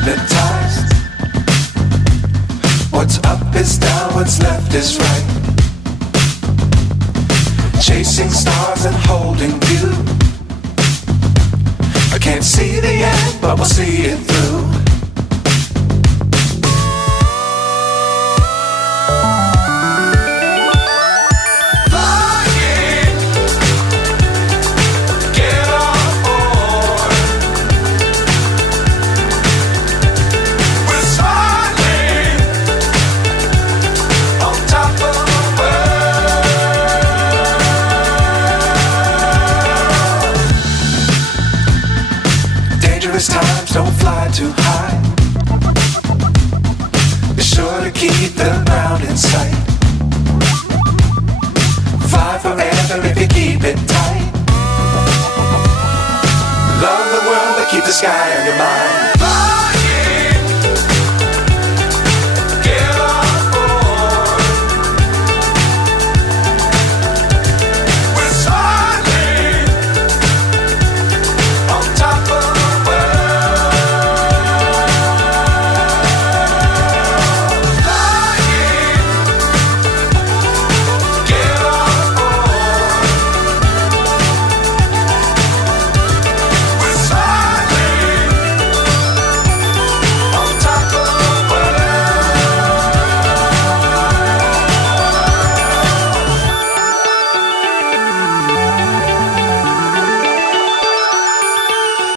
hypnotized. What's up is down, what's left is right. Chasing stars and holding you. I can't see the end, but we'll see it through. Times don't fly too high. Be sure to keep the ground in sight. Fly forever if you keep it tight. Love the world but keep the sky on your mind.